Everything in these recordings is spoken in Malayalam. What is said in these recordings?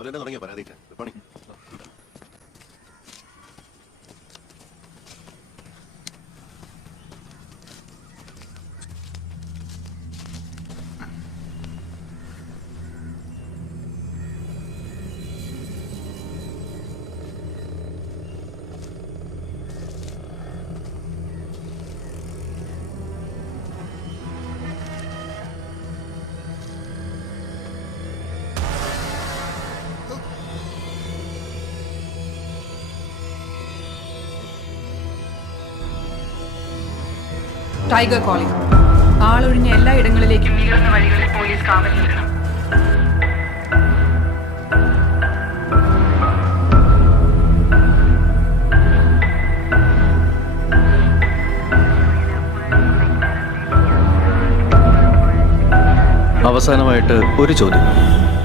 രാവിലെ തന്നെ തുടങ്ങിയ പരാതിക്ക് പണി. Tiger calling. ആളൊഴിഞ്ഞ എല്ലാ ഇടങ്ങളിലേക്കും ഉയർന്ന വഴികളിൽ പോലീസ് കാവൽ നിൽക്കണം. അവസാനമായിട്ട് ഒരു ചോദ്യം.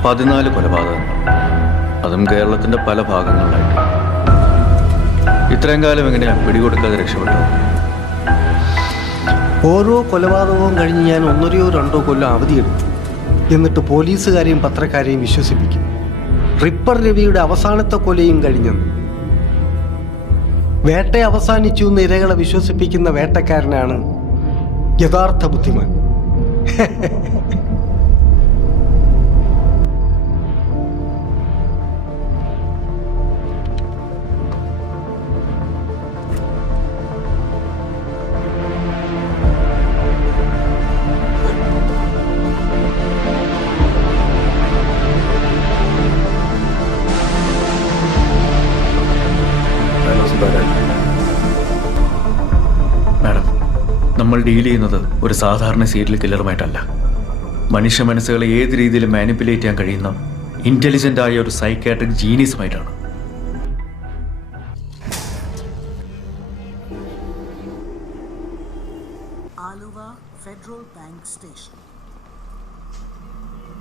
14 കൊലപാതകങ്ങൾ, അതും കേരളത്തിന്റെ പല ഭാഗങ്ങളിലായിട്ട്. ഇത്രയും കാലം എങ്ങനെയാ പിടികൊടുക്കാതെ രക്ഷപ്പെട്ടത്? ഓരോ കൊലപാതകവും കഴിഞ്ഞ് ഞാൻ 1-2 കൊല്ലം അവധിയെടുത്തു. എന്നിട്ട് പോലീസുകാരെയും പത്രക്കാരെയും വിശ്വസിപ്പിക്കും. റിപ്പർ രവിയുടെ അവസാനത്തെ കൊലയും കഴിഞ്ഞെന്ന്. വേട്ട അവസാനിച്ചു എന്ന് ഇരകളെ വിശ്വസിപ്പിക്കുന്ന വേട്ടക്കാരനാണ് യഥാർത്ഥ ബുദ്ധിമാൻ. മാഡം, നമ്മൾ ഡീൽ ചെയ്യുന്നത് ഒരു സാധാരണ സീരിയൽ കില്ലറുമായിട്ടല്ല. മനുഷ്യ മനസ്സുകളെ ഏത് രീതിയിൽ മാനിപ്പുലേറ്റ് ചെയ്യാൻ കഴിയുന്ന ഇന്റലിജന്റ് ആയ ഒരു psychiatric ജീനിയസുമായിട്ടാണ്. Aluva Federal Bank Station.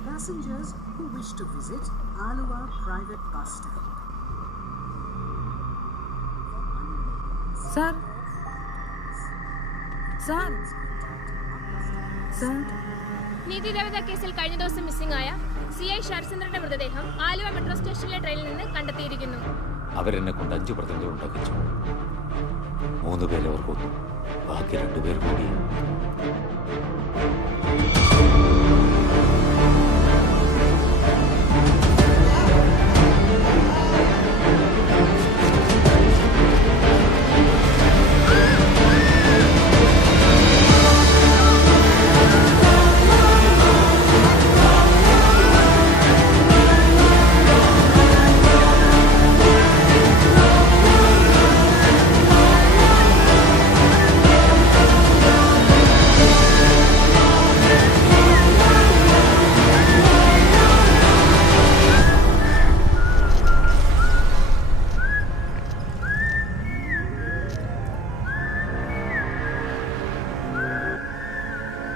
Passengers who wish to visit Aluva Private Bus Stand. Sir, sir, sir. നീതി ദേവത കേസിൽ കഴിഞ്ഞ ദിവസം മിസ്സിംഗ് ആയ CI ശരത്ചന്ദ്രന്റെ മൃതദേഹം ആലുവ മെട്രോ സ്റ്റേഷനിലെ ട്രെയിനിൽ നിന്ന് കണ്ടെത്തിയിരിക്കുന്നു. അവരെന്നെ കൊണ്ട് 5 പ്രതികൾ ഉണ്ടാക്കിച്ചു. 3 പേരെ അവർ കൊന്നു, ബാക്കി 2 പേർ കൂടി.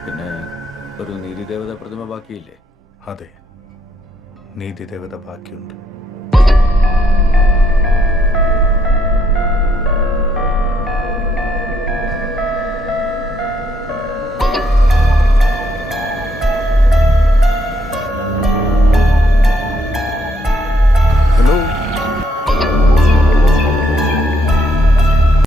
പിന്നെ ഒരു നീതിദേവത പ്രതിമ ബാക്കിയില്ലേ? അതെ, നീതിദേവത ബാക്കിയുണ്ട്.